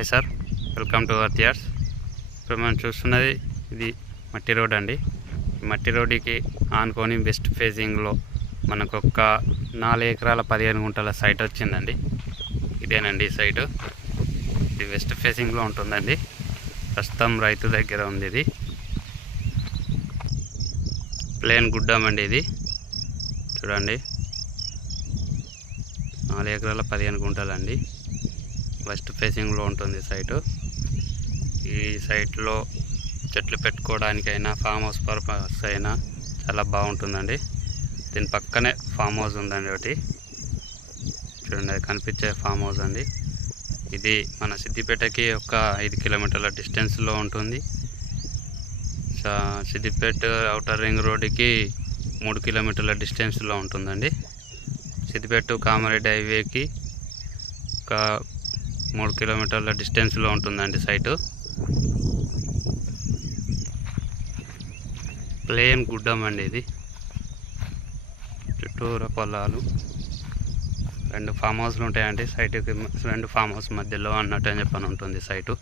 Hi sir, welcome to earth yards. ఇప్పుడు మనం చూస్తున్నది ఇది మట్టి రోడ్ అండి. మట్టి రోడ్డుకి ఆనుకొని వెస్ట్ ఫేసింగ్లో మనకు ఒక 4 ఎకరాల 15 గుంటల సైట్ వచ్చిందండి. ఇదేనండి ఈ సైటు. ఇది వెస్ట్ ఫేసింగ్లో ఉంటుందండి. ప్రస్తుతం రైతు దగ్గర ఉంది. ఇది ప్లేన్ గుడ్డం అండి. ఇది చూడండి, 4 ఎకరాల 15 గుంటలండి. వెస్ట్ ఫేసింగ్లో ఉంటుంది సైటు. ఈ సైట్లో చెట్లు పెట్టుకోవడానికైనా ఫామ్ హౌస్ పర్పస్ అయినా చాలా బాగుంటుందండి. దీని పక్కనే ఫామ్ హౌస్ ఉందండి ఒకటి. చూడండి, అది కనిపించే ఫామ్ హౌస్ అండి. ఇది మన సిద్దిపేటకి ఒక 5 కిలోమీటర్ల డిస్టెన్స్లో ఉంటుంది. సిద్దిపేట ఔటర్ రింగ్ రోడ్డుకి 3 కిలోమీటర్ల డిస్టెన్స్లో ఉంటుందండి. సిద్దిపేట టు కామారెడ్డి హైవేకి ఒక 3 కిలోమీటర్ల డిస్టెన్స్లో ఉంటుందండి సైటు. ప్లేన్ గుడ్డం అండి. ఇది చుట్టూరా పొలాలు, 2 ఫామ్ హౌస్లు ఉంటాయండి సైటుకి. 2 ఫామ్ హౌస్ మధ్యలో అన్నట్టు అని చెప్పని ఉంటుంది సైటు.